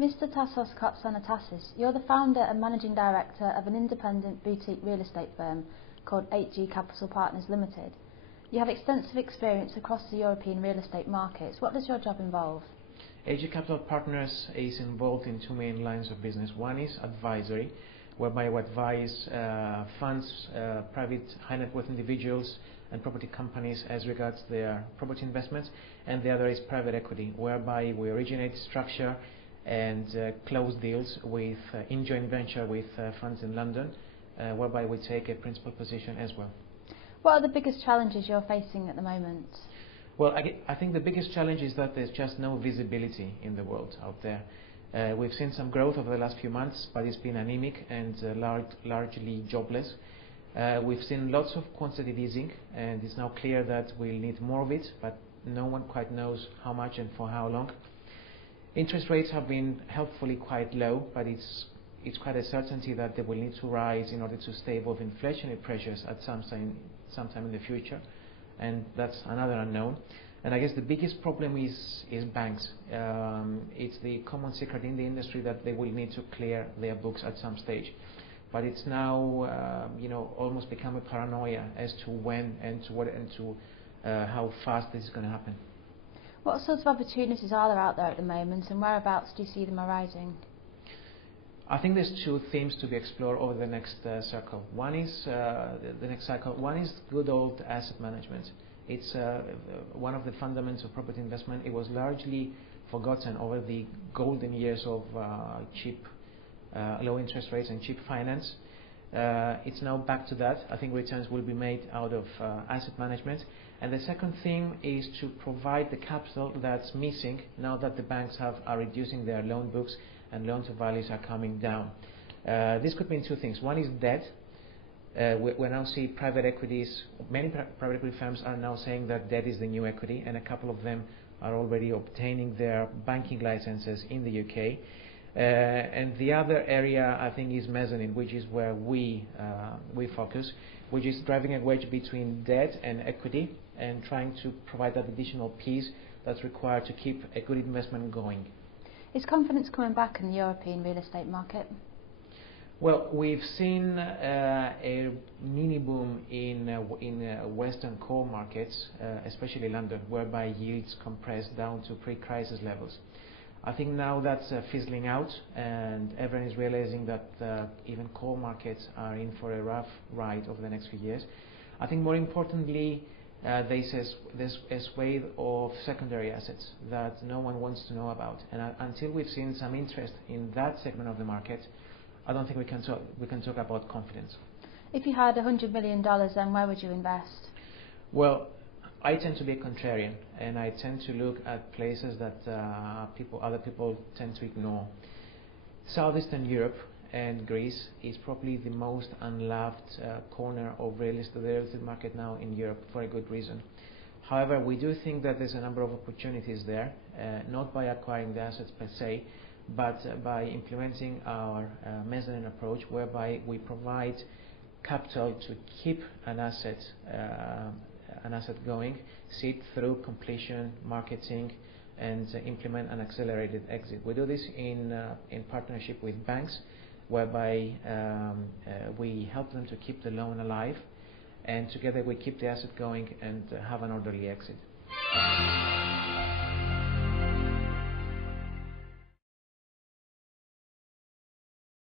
Mr. Tassos Kotzanastassis, you're the founder and managing director of an independent boutique real estate firm called 8G Capital Partners Limited. You have extensive experience across the European real estate markets. What does your job involve? 8G Capital Partners is involved in two main lines of business. One is advisory, whereby we advise funds, private high net worth individuals and property companies as regards their property investments, and the other is private equity, whereby we originate, structure and close deals with in joint venture with funds in London, whereby we take a principal position as well. What are the biggest challenges you're facing at the moment? Well, I think the biggest challenge is that there's just no visibility in the world out there. We've seen some growth over the last few months, but it's been anemic and largely jobless. We've seen lots of quantitative easing, and it's now clear that we'll need more of it, but no one quite knows how much and for how long. Interest rates have been helpfully quite low, but it's quite a certainty that they will need to rise in order to stay above inflationary pressures at sometime in the future, and that's another unknown. And I guess the biggest problem is banks. It's the common secret in the industry that they will need to clear their books at some stage, but it's now almost become a paranoia as to when and to what and to how fast this is going to happen. What sorts of opportunities are there out there at the moment, and whereabouts do you see them arising? I think there's two themes to be explored over the next circle. One is the next cycle. One is good old asset management. It's one of the fundamentals of property investment. It was largely forgotten over the golden years of cheap, low interest rates and cheap finance. It's now back to that. I think returns will be made out of asset management. And the second thing is to provide the capital that's missing now that the banks are reducing their loan books and loan to values are coming down. This could mean two things. One is debt. We now see private equities, many private equity firms are now saying that debt is the new equity, and a couple of them are already obtaining their banking licenses in the UK. And the other area I think is mezzanine, which is where we focus, which is driving a wedge between debt and equity and trying to provide that additional piece that's required to keep a good investment going. Is confidence coming back in the European real estate market? Well, we've seen a mini boom in Western core markets, especially London, whereby yields compressed down to pre-crisis levels. I think now that's fizzling out, and everyone is realizing that even core markets are in for a rough ride over the next few years. I think more importantly, there's a swathe of secondary assets that no one wants to know about, and until we've seen some interest in that segment of the market, I don't think we can talk about confidence. If you had $100 million, then where would you invest? Well, I tend to be a contrarian, and I tend to look at places that other people tend to ignore. Southeastern Europe and Greece is probably the most unloved corner of the real estate market now in Europe, for a good reason. However, we do think that there's a number of opportunities there, not by acquiring the assets per se, but by implementing our mezzanine approach, whereby we provide capital to keep an asset going, see it through completion, marketing, and implement an accelerated exit. We do this in partnership with banks, whereby we help them to keep the loan alive, and together we keep the asset going and have an orderly exit.